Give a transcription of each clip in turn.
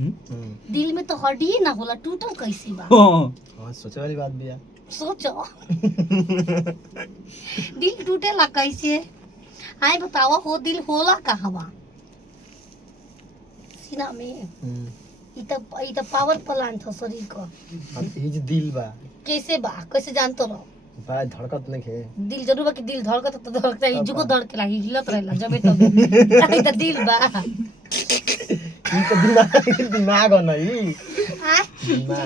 दिल में तो हड्डी ना होला, टूटल कैसे बा? हाँ सोचे वाली बात भी है। सोचो दिल टूटेला कैसे? हाय बताओ, हो दिल होला कहाँ बा? सीना में। ई तो पावर प्लांट हो शरीर का। अब ये जो दिल बा कैसे बा? कैसे जानतो रहो? बा धड़कत नहीं खे। दिल जरूर बा कि दिल धड़कत तो धड़कता है, जुगो धड़के लागी, हिलत रहेला जबे तबे। ई तो दिल बा। ये तो दिमाग है नहीं।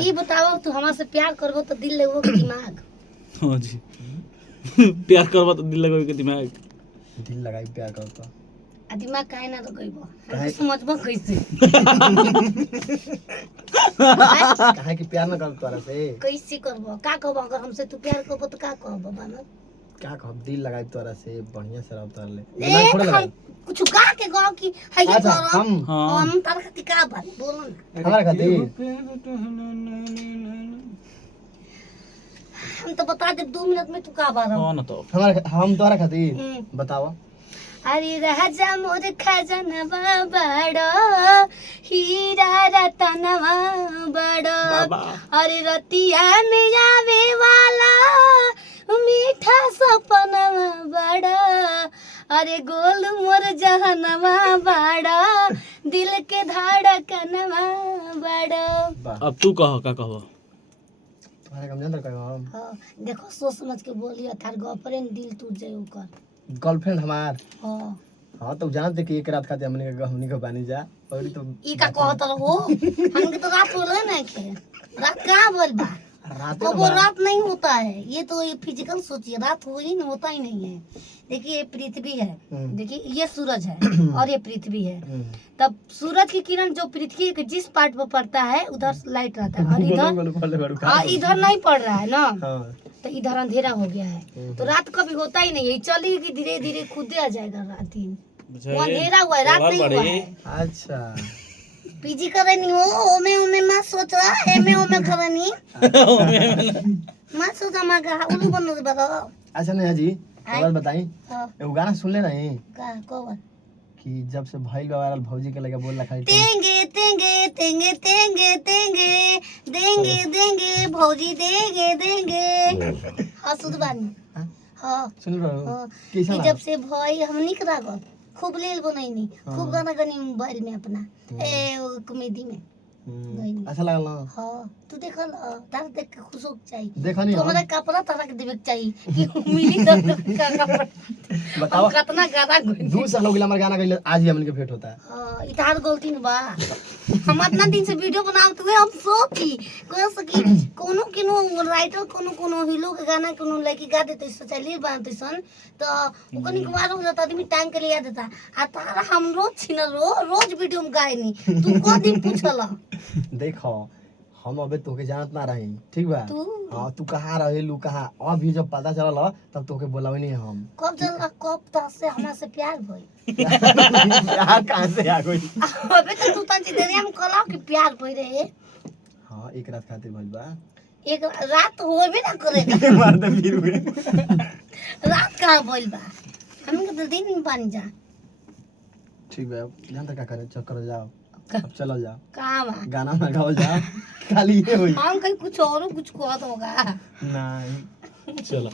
ई बताओ, तू हमारे से प्यार करबो तो दिल लगबो कि दिमाग? हाँ जी प्यार करबा तो दिल लगावे के दिमाग। दिल लगाई प्यार करता। आ दिमाग काहे ना लगइबो? काहे? समझबो कैसे? काहे कि प्यार न कर तोरा से। कैसे करबो? का कहबो? अगर हमसे तू प्यार करबो तो का कहबो बानर? क्या कह दिल लगाई तोरा से बढ़िया से रह तोरा ले। ए, दिमाग थोड़े हम लगाई। कुछ का के गो कि है ये अच्छा करो। हम हम तार खातिर का बात बोलो ना। हमारे खातिर हम तो बता दे 2 मिनट में तू का बात हो। हाँ ना तो हमारे हम तोरा खातिर बताओ। अरे राजा मोर खजनवा बड़ो, हीरा रतनवा बड़ो, बाबा। अरे रतिया में आवे वाला मीठा सपनवा बड़ो, अरे गोल मोर जहनवा बड़ो, दिल के धड़कनवा बड़ो। अब तू कहो का कहो। तुम्हारे कम जानतर कहो हम। हाँ, देखो सोच समझ के बोलियो, तार गर्लफ्रेंड दिल टूट जाए ओकर। गर्लफ्रेंड हमार। हाँ, हाँ तो जानते कि एक रात खातिर हमनी के पानी जा और तो ई का कहत रहो? हमके तो रात होले ना के। रात कहाँ बोल बा? रात वो रात नहीं होता है, ये तो ये फिजिकल सोचिए, रात हो ही नहीं, होता ही नहीं है। देखिए ये पृथ्वी है, देखिए ये सूरज है और ये पृथ्वी है। तब सूरज की किरण जो पृथ्वी के जिस पार्ट पर पड़ता है उधर लाइट रहता है, और इधर नहीं पड़ रहा है ना, तो इधर अंधेरा हो गया है। तो रात कभी होता ही नहीं है, चलेगी धीरे धीरे खुद आ जाएगा रात दिन। वो अंधेरा हुआ है, रात नहीं हुआ है। अच्छा पीजी करे नहीं हो, ओमे ओमे मत सोच रहा, एमे ओमे करे नहीं मत सोचा। मां का उल्लू बनो बताओ। अच्छा नेहा जी खबर बताई। हां एगो गाना सुन ले नहीं का कवर कि जब से भइल बा वायरल भौजी के लगे बोल रखा है तेंगे तेंगे तेंगे तेंगे तेंगे देंगे देंगे भौजी देंगे देंगे। हाँ सुध बानी। हाँ सुन रहे हो हाँ, कैसा कि जब से भाई हमनी करा गो खूब लील बनैनी, खूब गाना गनी मोबाइल में अपना ए कॉमेडी में गइनी। अच्छा लगल ना। हाँ तू देखल तार देख के खुश हो चाहिए। देखा नहीं तो हम। हमारा कपड़ा तारा के देवे के चाहिए कि मिली तो का कपड़ा बताओ कितना गाना गइनी। 2 साल हो गया हमारा गाना गइले, आज ही हमन के भेंट होता है। हाँ इतार गलती न बा। हम इतना दिन से वीडियो बनावत हुए, हम सोची कोई सकी कोनो किनो राइटर कोनो हीरो के गाना कोनो लड़की गा देते सोचली बनते सन तो ओकनी के मार हो जाता, आदमी टाइम के लिए देता। आ तारा हम रोज छिन रोज वीडियो में गाएनी, तू को दिन पूछला। देखो हम अबे तोके जानत ना रही, ठीक बा? तू हां तू कहां रहेलू कहां, अभी जब पता चलल तब तोके बोलावे नहीं हम। कब जल्ला कब ता से हमरा से प्यार भई? प्यार कहां से आ गई? अबे तो तू ता जिधर हम कहला कि प्यार भई रे। हां एक रात खातिर भइल बा। एक रात होबे ना करे मार दे फिर हुए। रात कहां भइल बा? हम के तो दिन में पानी जा। ठीक बा जानता का करे चक्कर जाओ, अब चलो जाओ कहां बा? गाना ना गाओ जाओ खाली ये होई हम कहीं कुछ और कुछ कहत होगा। नहीं। चलो।